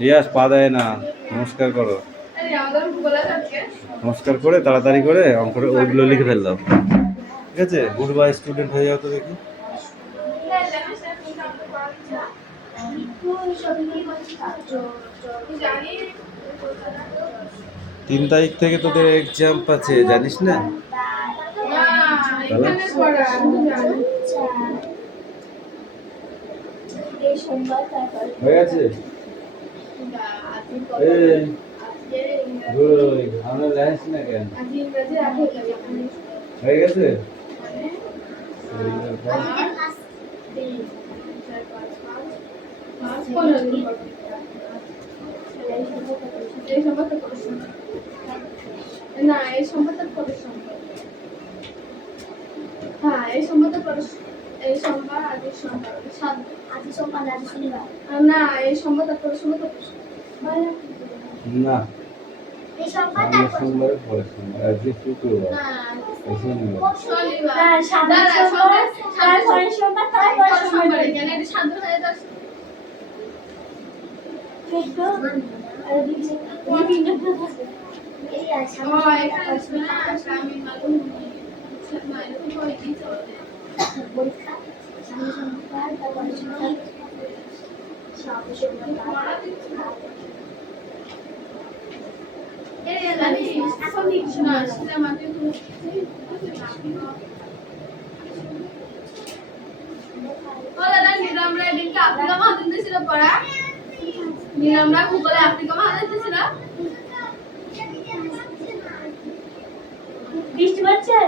রিয়াজ পা দেয় না, নমস্কার করো। নমস্কার করে তাড়াতাড়ি করে অঙ্কটা ওইগুলো লিখে ফেললাম, ঠিক আছে? গুড বাই স্টুডেন্ট হয়ে যাও তো দেখি। তিন তারিখ থেকে তোদের এক্সাম আছে, জানিস না? হয়ে গেছে। আমরা জানিস না কেন হয়ে গেছে। না এই সম্পদের পরিশ্রম, হ্যাঁ এই সম্পদের পরিশ্রম, এই সোমবার আজকে সোমবার আজকে সোমবার আজকে শনিবার, না এই সম্পদের পরিশ্রম না এই সোমবার সোমবারের পরে সোমবার, আজকে শুক্রবার, শনিবার সামনের সোমবার তারপরে সোমবার তারপরে সোমবার, কেন এটা সাত হয়ে যাচ্ছে ঠিক আর বিভিন্ন এই আছে আমার এখানে না আমি মালুম না এরকম করে কি চলে পরীক্ষা সামনে সোমবার তারপরে সোমবার সামনে সোমবার এই জানি এখন দিচ্ছ না সেটা মাকে ওলা না নিরামরা এদিনকে আফ্রিকা মহাদেশ ছিল পড়া নিরামরা ভূগোলে আফ্রিকা মহাদেশ ছিল বৃষ্টি পড়ছে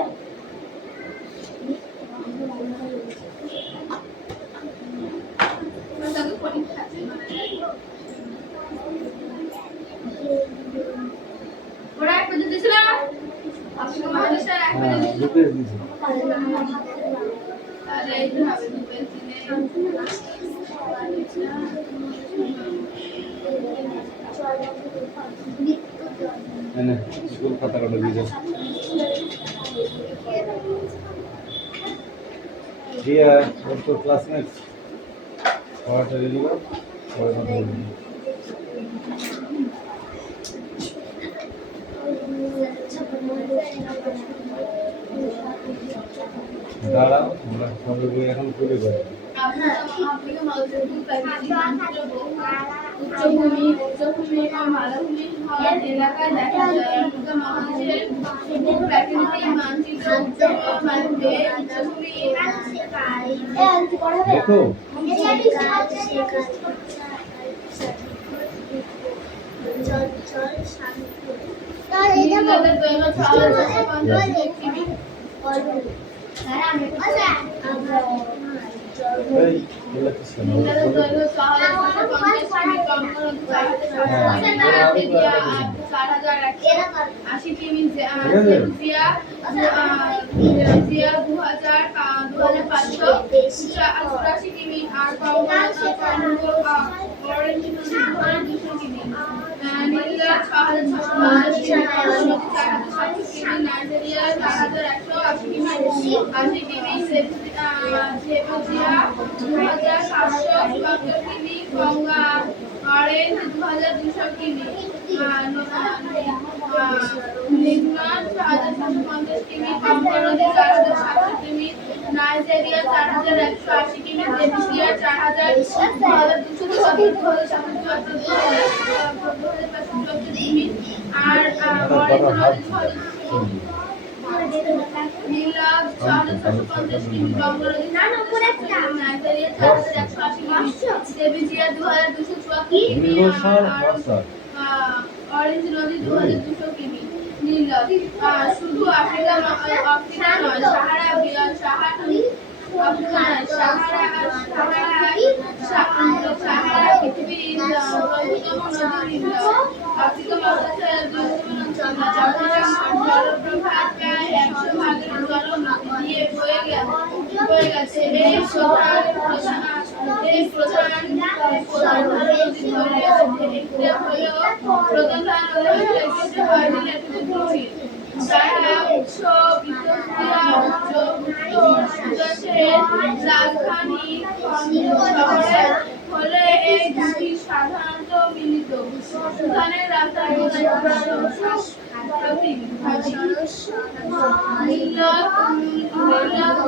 ওরা এক পর্যন্ত ছিল আফ্রিকা মহাদেশের এক পর্যন্ত আরে এই যে হবে দুপের দিনে স্কুল খাতা কাটা দিয়ে দাও। রিয়া ওর তো ক্লাসমেট পড়াটা রেডি কর, পরে কথা বলবি। দাঁড়াও, আমরা সবাই বই এখন খুলে পারি। উচ্চভূমি এবং মালভূমি হওয়ার এলাকায় দেখা যায় আফ্রিকা মহাদেশের প্রাকৃতিক মানচিত্র উচ্চভূমি দেখো নাইজেরিয়া 4180 কিমি, জেনেসিয়া 4274 কিমি, আর নীলাভ 4650 কিমি, বঙ্গোপসাগর নাইজেরিয়া 4180 কিমি, জেনেসিয়া 2274 কিমি, অরেঞ্জ নদী 2200 কিমি। শুধু আফ্রিকা নয়, সাহারা পৃথিবীর বৃহত্তম নদী। আফ্রিকা মহাদেশের জলপ্রপাত প্রায় 100 ভাগের জল দিয়ে বয়ে গেছে। এই প্রধান নদী হলো প্রধান নদী যারা উচ্চ বিদ্যুৎক্রিয়া উচ্চদেশের রাজধানী শহরে হলে এই দুটি সাধারণত মিলিত। সুদানের রাজধানী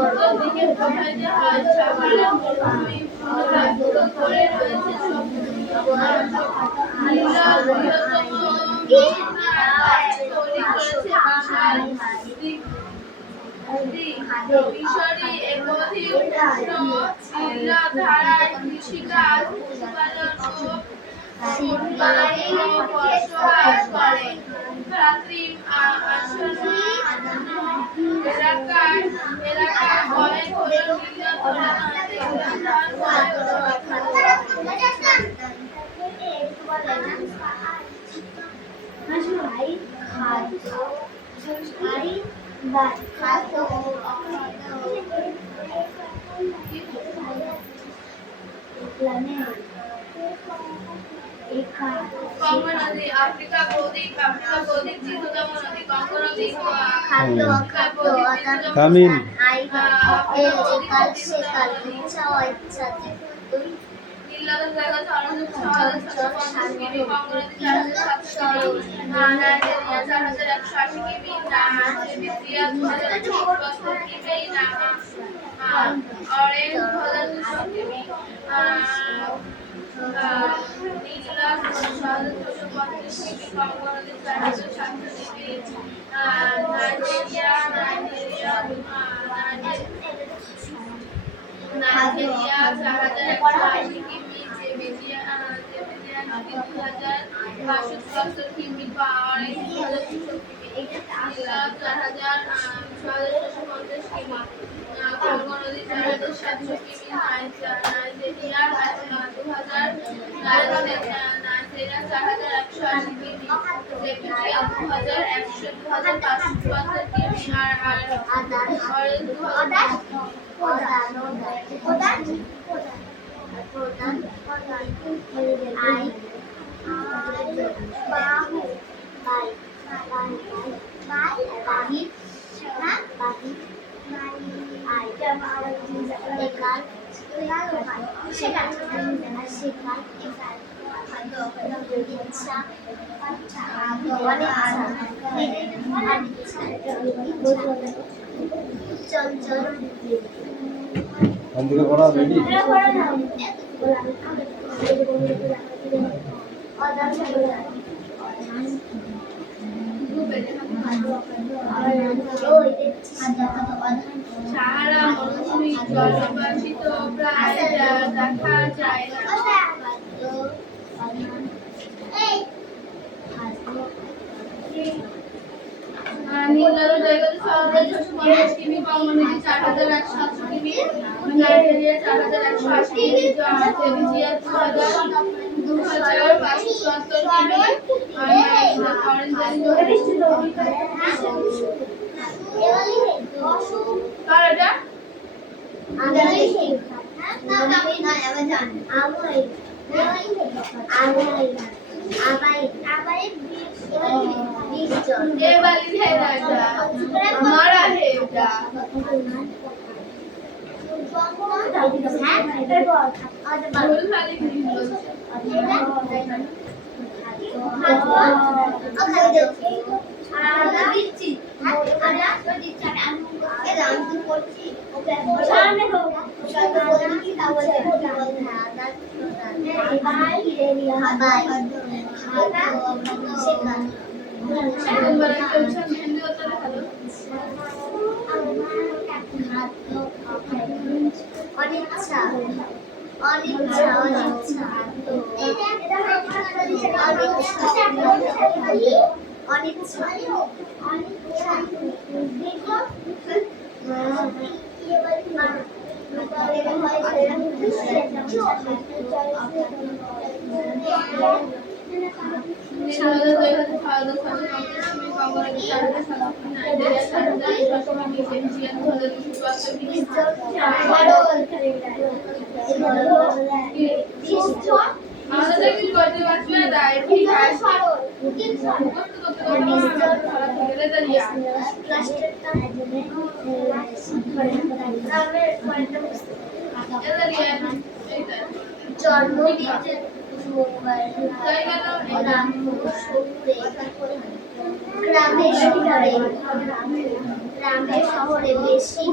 উত্তর দিকে প্রবাহিত হয় সাহারা মরুভূমি পুনরাবৃত করে রয়েছে মিশরি একধি উষ্ণ ধারায় কৃষিকাজ পশুপালন ও বসবাস করে। কৃত্রিম এলাকায় বলে হলো কঙ্গো নদী আফ্রিকা বৌদ্ধিক দীর্ঘতম নদী কঙ্গো নদী তামিল নীলনদের জায়গা 6,650 কিমি, কঙ্গো নদী 4,700 কিমি, নাইজেরিয়া 4,180 কিমি, এরিত্রিয়া 2,270 কিমি, অরেঞ্জ 2,200 কিমি, নীলা 6,450 কিমি, কঙ্গো নদী 4,700 কিমি, নাইজেরিয়া 4,180 কিমি, জেবেজিয়া নদী 2,570 কিমি, অরেঞ্জ 2,200 কিমি, নীলা 4,650 কিমি, কঙ্গো নদী 4,700 কিমি, নাইজেরিয়া 4,180 কিমি, জেবেজিয়া 2,570 কিমি, আর অরেঞ্জ বন্ধুকে করা রেডি সাহারা মরুভূমি জলবাসিত প্রায় দেখা যায় না। নীলনদের জায়গা 6,650 কিমি, কঙ্গো নদী 4,170 কিমি, নাইজেরিয়া 4,180 কিমি, জেবেজিয়া 2,570 কিমি, অনিচ্ছা আমাদের কি করতে পারছি না তাই ঠিক আছে গ্রামে শহরে বেশি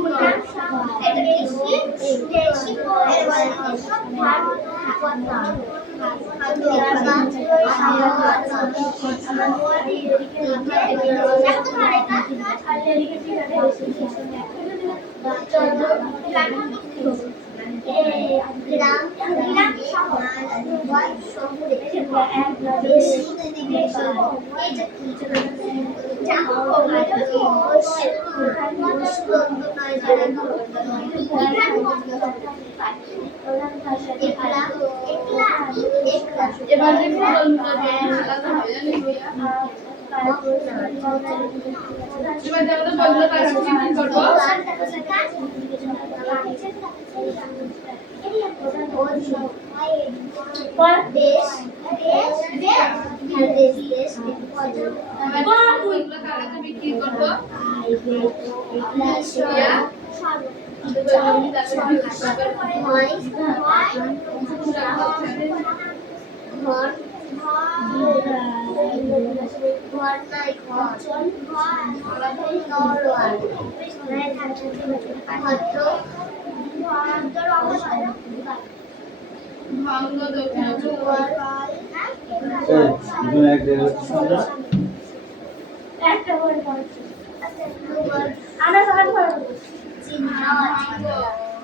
এবার দেখো আলাদা হয় জানিস ভাইয়া এবার যেমন বললো তার কি করবো বিক্রি করবো ভাঙ্গ দক্ষিণ এই দুজন এক দেড় হচ্ছে আমরা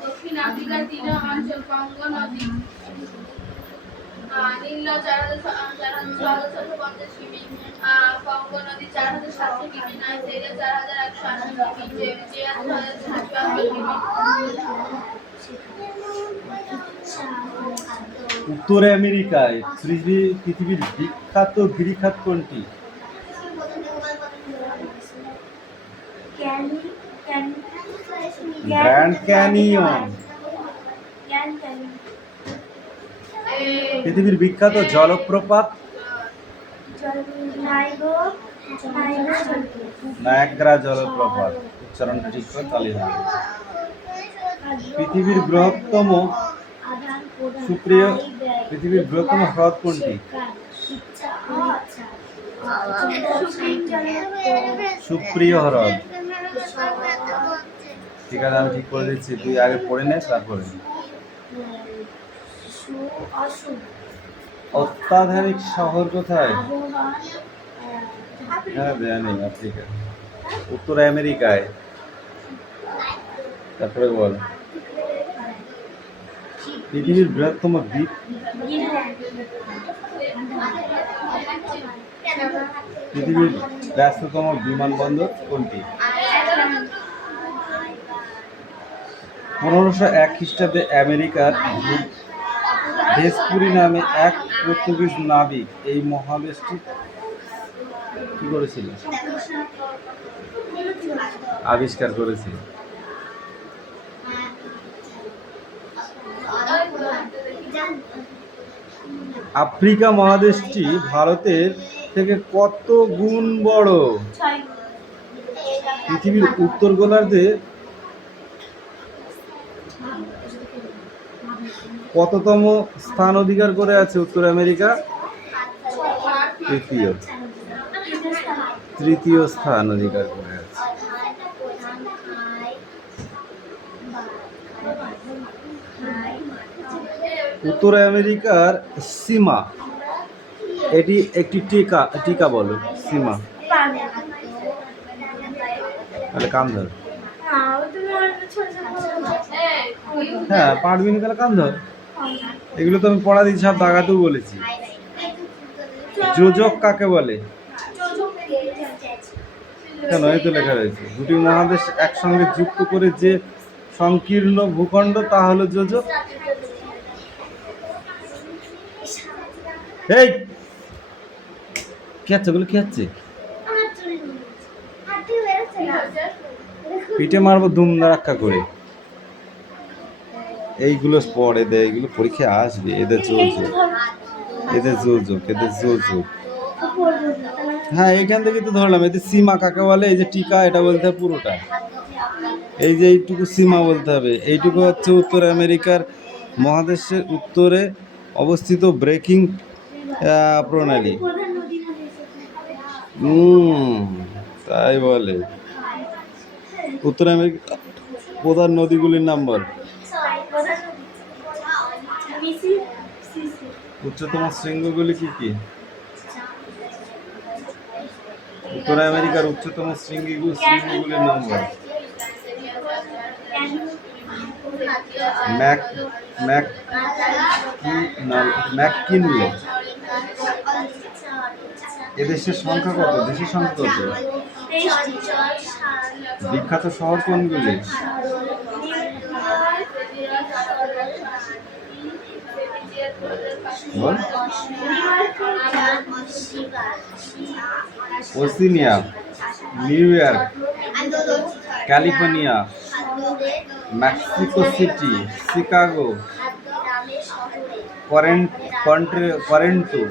দক্ষিণ আফ্রিকার তীর অঞ্চল কঙ্গো নদী নীল 4,450 কিমি কঙ্গো নদী 4,700 কিমি নাইজেরিয়া 4,180 কিমি জর্জিয়া 2,750 কিমি উত্তর আমেরিকায় পৃথিবীর বিখ্যাত গিরিখাত কোনটি? Grand canyon. পৃথিবীর বিখ্যাত জলপ্রপাত? নায়াগ্রা জলপ্রপাত। উচ্চারণটা ঠিক করে তালি হবে। পৃথিবীর বৃহত্তম হ্রদ কোনটি? সুপ্রিয় হ্রদ। ঠিক আছে, আমি ঠিক করে দিচ্ছি, তুই আগে পড়ে নে তারপরে। অত্যাধুনিক শহর কোথায়? হ্যাঁ দেয়া নেই আফ্রিকা। উত্তর আমেরিকায়। তারপরে বল। পৃথিবীর বৃহত্তম দ্বীপ? পৃথিবীর ব্যস্ততম বিমানবন্দর কোনটি? 1501 খ্রিস্টাব্দে আমেরিকার ভেসপুরি নামে এক পর্তুগিজ নাবিক এই মহাদেশটি কি করেছিল? আবিষ্কার করেছিল। আফ্রিকা মহাদেশটি ভারতের থেকে কত গুণ বড়? পৃথিবীর উত্তর গোলার্ধে কততম স্থান অধিকার করে আছে উত্তর আমেরিকা? তৃতীয় স্থান অধিকার করে আছে। উত্তর আমেরিকার সীমা, এটি একটি টিকা বলো। সীমা তাহলে কান ধর। হ্যাঁ পারবি না তাহলে কান ধর। এগুলো তো আমি পড়া দিচ্ছি, সব দাগাতেও বলেছি। যোজক কাকে বলে? কেন এই তো লেখা রয়েছে, দুটি মহাদেশ একসঙ্গে যুক্ত করে যে সংকীর্ণ ভূখণ্ড তা হলো যোজক। এই কি হচ্ছে, ওগুলো কি হচ্ছে? পিঠে মারবো দুম দাঁড়াক্কা করে। এইগুলো পড়ে দেয়, এইগুলো পরীক্ষায় আসবে। এদের যোজক, এদের যোজক, এদের যোজক। হ্যাঁ এইখান থেকে তো ধরলাম, এই যে সীমা কাকে বলে, এই যে টিকা এটা বলতে হবে পুরোটা, এই যে এইটুকু সীমা বলতে হবে। এইটুকু হচ্ছে উত্তর আমেরিকার মহাদেশের উত্তরে অবস্থিত ব্রেকিং প্রণালী। তাই বলে। উত্তর আমেরিকার প্রধান নদীগুলির নাম বল। উচ্চতম শৃঙ্গগুলি কি কি? উত্তর আমেরিকার উচ্চতম শৃঙ্গগুলির নাম বল। ম্যাককিনলে। এদেশের সংখ্যা কত? দেশের সংখ্যা কত? বিখ্যাত শহর কোনগুলি? বল। Oceania, New York, California, Mexico City, Chicago, Toronto.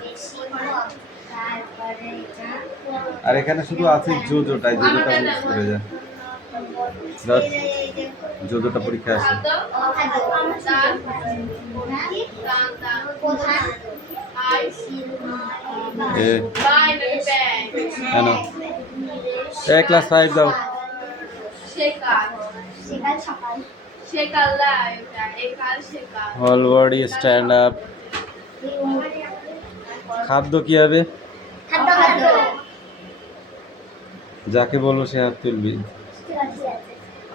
আর এখানে শুধু আছে জোজোটাই, জোজোটা মিক্স করে যায়। জোজোটা পরীক্ষা আছে। ক্লাস 5 দাও। Whole body stand up. খাদ্য কি হবে? যাকে বলবো সে হাত তুলবি।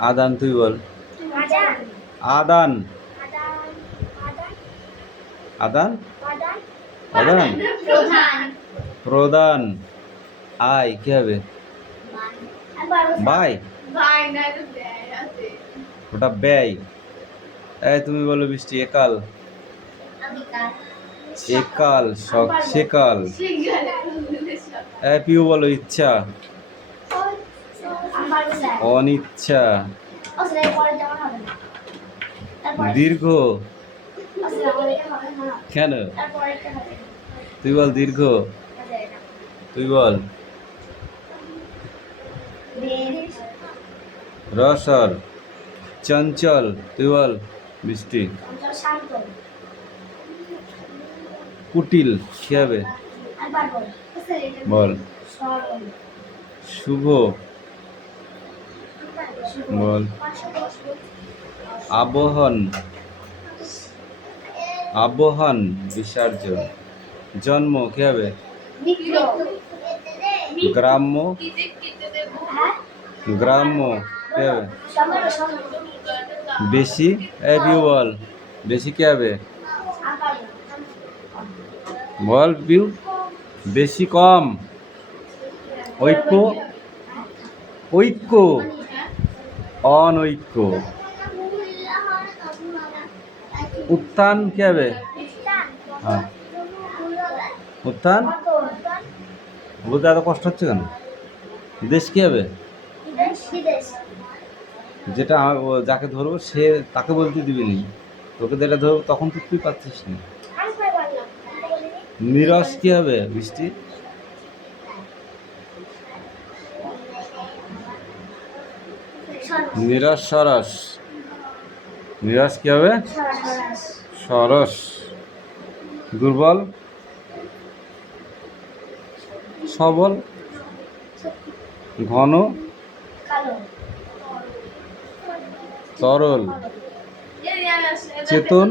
আদান, তুই বল। আদান, আদান, আদান, প্রদান। আয় কি হবে? বাই। ওটা ব্যয়। এই তুমি বলো বৃষ্টি। একাল, একাল, সেকাল। পিউ বলো। ইচ্ছা, অনিচ্ছা। দীর্ঘ, কেন? তুই বল দীর্ঘ। তুই বল। রসর, চঞ্চল। তুই বল বৃষ্টি। কুটিল কি হবে? বল। শুভ বল। আবহন, আবহন বিসর্জন। জন্ম কি হবে? গ্রাম্য, গ্রাম্য কি হবে? বেশি। পিউ বল। বেশি কি হবে? বল পিউ। বেশি, কম। ঐক্য, ঐক্য, অনৈক্য। উত্থান কি হবে? হ্যাঁ, উত্থান। বলতে এত কষ্ট হচ্ছে কেন? দেশ কি হবে? যেটা যাকে ধরবো সে তাকে বলতে দিবি নি, তোকে যেটা ধরবো তখন তো তুই পাচ্ছিস না। নিরস কি হবে বৃষ্টি? নিরস, সরস। নিরস কি হবে? সরস। দুর্বল, সবল। ঘন, তরল। চেতন,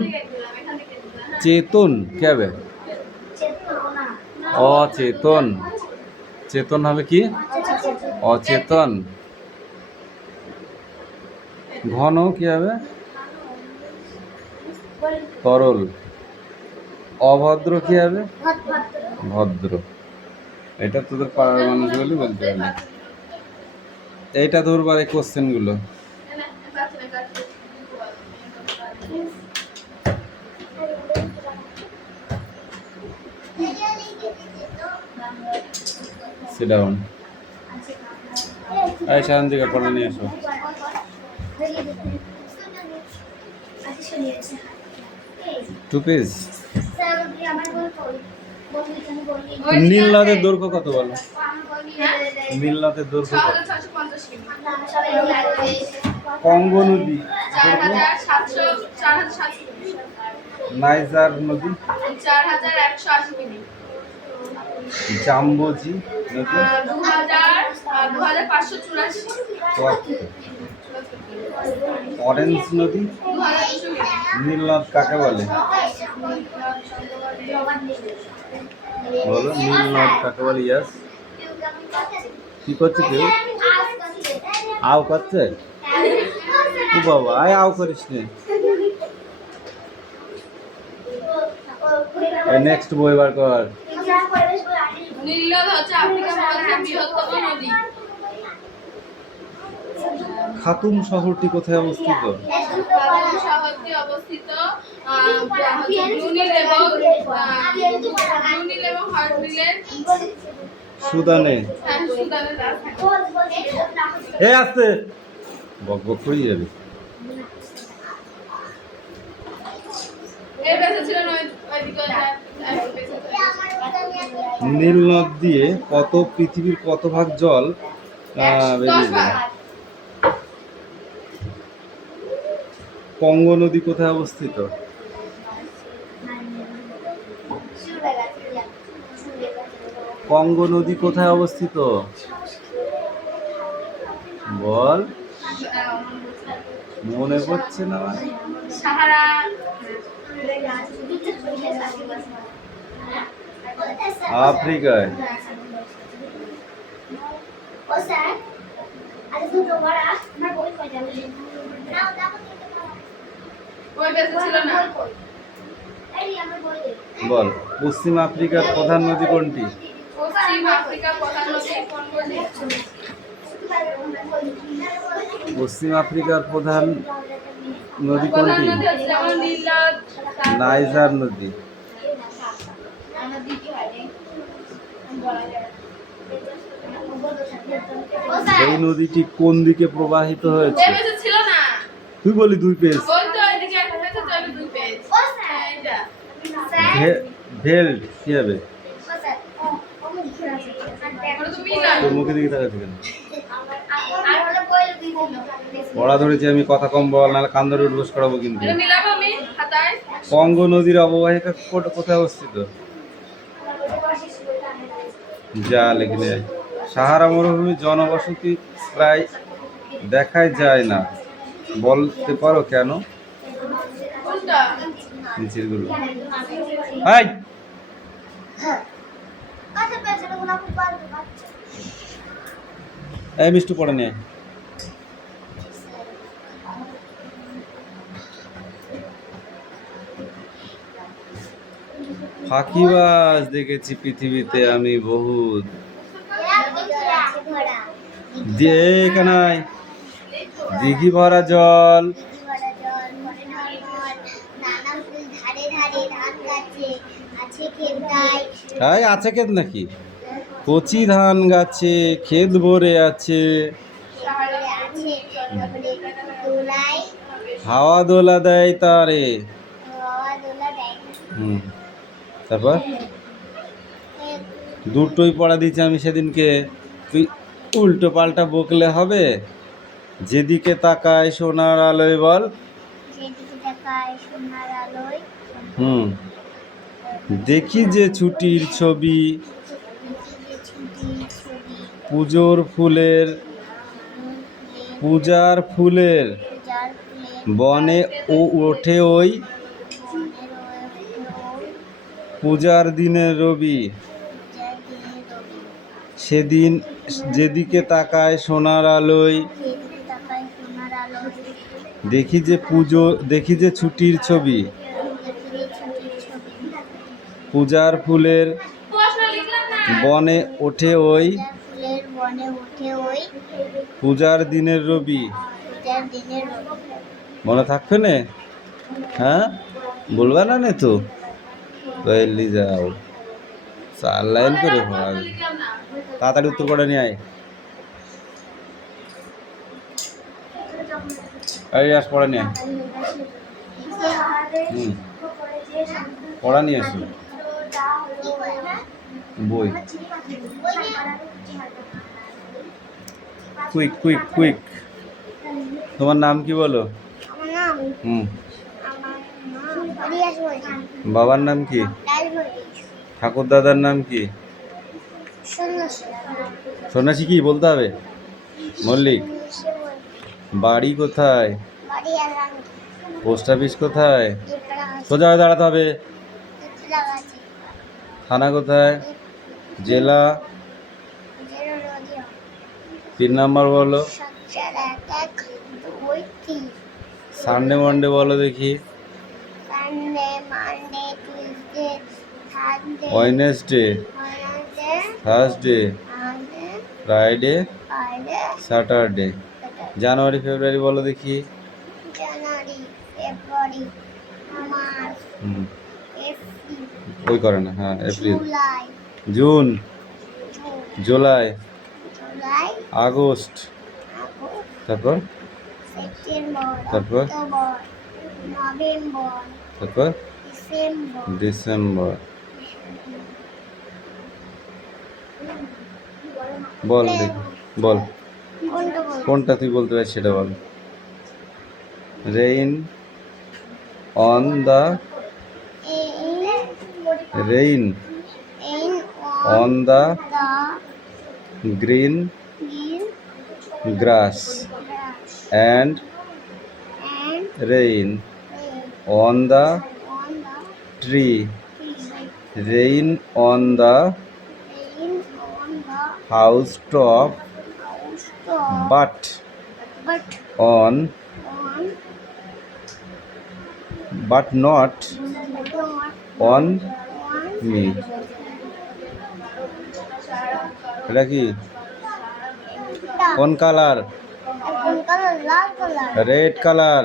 চেতন কি হবে? অচেতন। চেতন হবে কি? অচেতন। ঘন কি হবে? তরল। অভদ্র কি হবে? ভদ্র। এটা তোদের পাড়ার মানুষগুলো বলতে হবে। এইটা ধরবার এই কোশ্চেন গুলো। Sit down. এই শান্তিকে পড়ে নিয়ে এসো। To peace. ওই নীল ঠিক নদের আছে। দৈর্ঘ্য কত বলো? হ্যাঁ? নীল নদের দৈর্ঘ্য কত? 6,650 কিমি। কঙ্গো নদী দৈর্ঘ্য? 4,700 কিমি। নাইজার নদী? 4,180 কিমি। জাম্বোজি নদী? 2,584 অরেঞ্জ নদী? 2,200 কিমি। নীল নদ কাকে বলে? বলো নীল নদ কাকে বলে? ইয়াস। কি করছে কেউ? আও করছে? ও বাবা, আয় আও করিস নে। নেক্সট বই বার কর। নীল নদ হচ্ছে আফ্রিকার মধ্যে বৃহত্তম নদী। খাতুম শহরটি কোথায় অবস্থিত? খাতুম শহরটি অবস্থিত ব্লুনীল এবং হার্টভিলের সুদানে। সুদানের রাজধানী। এ আসতে বক বক করে যাবে। এর বেঁচে ছিলেন ওইদিকে নীল নদ দিয়ে পৃথিবীর কত ভাগ জল 10 বেরিয়ে ভাগ। যায়? কঙ্গো নদী কোথায় অবস্থিত? কঙ্গো নদী কোথায় অবস্থিত? বল, মনে পড়ছে না আমার। সাহারা আফ্রিকায়। ওই বেঁচে ছিল না। বল, পশ্চিম আফ্রিকার প্রধান নদী কোনটি? পশ্চিম আফ্রিকার প্রধান নদী কঙ্গো নদী। পশ্চিম আফ্রিকার প্রধান নদী প্রধান কোনটি? নদী হচ্ছে যেমন নীল নদ, নাইজার নদী। এই নদীটি কোন দিকে প্রবাহিত হয়েছে? এ বেঁচে ছিল না। তুই বলি 2 পেজ। ওই তো ওইদিকে একটা বেঁচে যাবে 2 পেজ। এইটা ভেল্ট কি হবে? ওটা তো মিলা। তোর মুখের দিকে তাকাচ্ছি কেন? পড়া ধরেছি আমি, কথা কম বল, নাহলে কান ধরে উঠবোস করাবো কিন্তু। এটা মিলাবো আমি খাতায়। কঙ্গো নদীর অববাহিকা কোথায় অবস্থিত? যা লিখে নে। সাহারা মরুভূমির জনবসতি প্রায় দেখাই যায় না, বলতে পারো কেন? কোনটা? নিচের গুলো। হাই, এই মিষ্টু পড়ে নে। ফাঁকিবাজ দেখেছি পৃথিবীতে আমি বহুত। কানাই, দিঘি ভরা জল, তাই আছে ক্ষেত নাকি? কচি ধান গাছে ক্ষেত ভরে আছে, হাওয়া দোলা দেয় তারে। তারপর দুটোই পড়া দিয়েছি আমি সেদিনকে, তুই উল্টো পাল্টা বকলে হবে। যেদিকে তাকায় সোনার আলোয় বল। দেখি যে ছুটির ছবি, পূজার ফুলের বনে ওঠে ওই পূজার দিনের রবি। সেদিন যেদিকে তাকায় সোনার আলোয়, দেখি যে ছুটির ছবি। পূজার ফুলের বনে ওঠে ওই পূজার দিনের রবি। মনে থাকবে না? হ্যাঁ, বলবা না নে তো এলি যাও 4 লাইন করে পড়াবে। তাড়াতাড়ি উত্তর করে নিয়ে আয়। এই আস পড়া নিয়ে আয়। পড়া নিয়ে আসো। বই। Quick quick quick. তোমার নাম কি বলো? আমার নাম হুম। আমার নাম রিয়াজ বলছি। বাবার নাম কি? রাজ বলছি। ঠাকুর দাদার নাম কি? সন্ন্যাসী। সন্ন্যাসী কি বলতে হবে? মল্লিক। সন্ন্যাসী বলছি। বাড়ি কোথায়? বাড়ি আলাম। পোস্ট অফিস কোথায়? ইপড়া আছে। সোজা হয়ে দাঁড়াতে হবে। ইপড়া আছে। থানা কোথায়? জেলা। জেরো রোদিও। 3 নাম্বার বলো। 74112 সানডে মন্ডে বলো দেখি। Sunday Monday Tuesday Thursday Wednesday, Wednesday Thursday, Thursday Friday, Friday Saturday. January February বলো দেখি। জানুয়ারি ফেব্রুয়ারি মার্চ হুম, এপ্রিল ওই করে না, হ্যাঁ April. July June, June July, July August, August তারপর সেপ্টেম্বর তারপর? অক্টোবর নভেম্বর তারপর ডিসেম্বর ডিসেম্বর। বল দেখি, বল কোনটা বলবো? কোনটা তুই বলতে পারছিস সেটা বল। Rain on the, rain in on the the green green grass grass and and rain rain on the on the tree. tree. Rain on the Rain on the house top house top, but but on on but not not on on me. এটা কি? কোন colour? কোন colour? লাল colour. Red colour.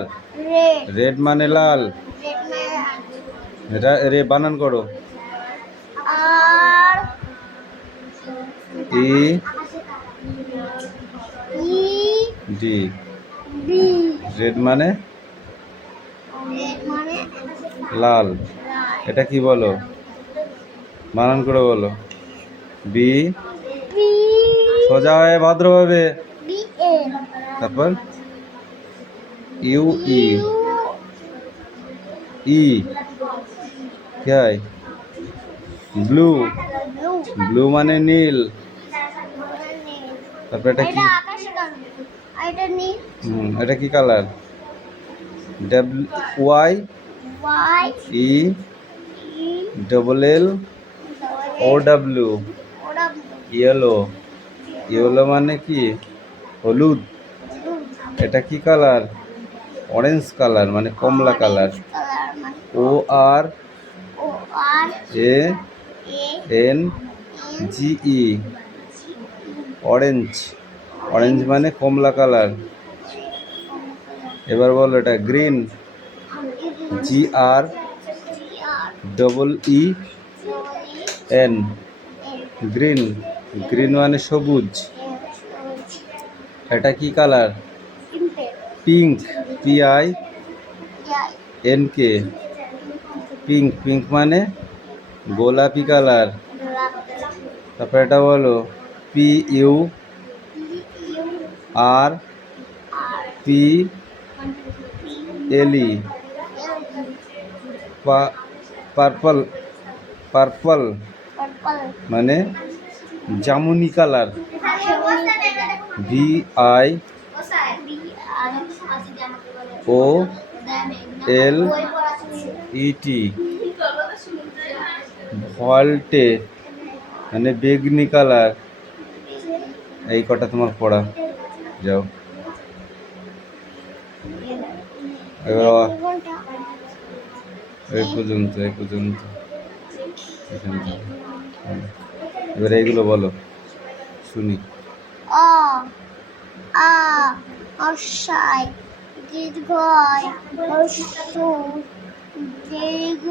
Red red মানে লাল। Red মানে এটা রে বানান করো। R E E D. B red মানে রেড মানে লাল। লাল। এটা কি বলো? বানান করে বলো। বি, বি সোজা হয়ে ভদ্রভাবে। বি এ তারপর ইউ ই, ইউ ই কি হয়? ব্লু। ব্লু ব্লু মানে নীল। মানে তারপর এটা কি? এটা আকাশ কালার। আর এটা নীল। এটা কি colour? W Y Y E E double L O W, ওরা ইয়েলো। ইয়েলো মানে কি? হলুদ। ব্লু এটা কি কালার? অরেঞ্জ কালার মানে কমলা কালার। কালার মানে O R O R A A N N G E, orange. Orange মানে কমলা কালার। এবার বলো এটা green. G R double E N, green. Green মানে সবুজ। এটা কি colour? Pink. P I N K, pink. Pink মানে গোলাপি কালার। তারপর এটা বলো P U R P L E, purple. Purple মানে জামুনি colour. V I O L E T, violet মানে বেগনি কালার। এই কটা তোমার পড়া। যাও এবার এই পর্যন্ত, এই পর্যন্ত। এবার এইগুলো বলো শুনি। অ আ অসাই দীর্ঘয় হস্য দীর্ঘ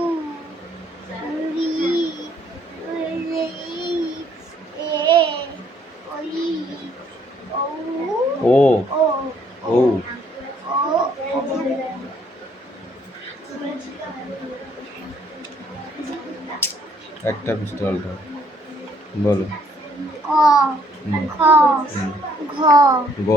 রি রে এ ওই ও ও ও ও ও একটা পৃষ্ঠা পাল্টাও বলো ক হুম, খ হুম। ঘ গ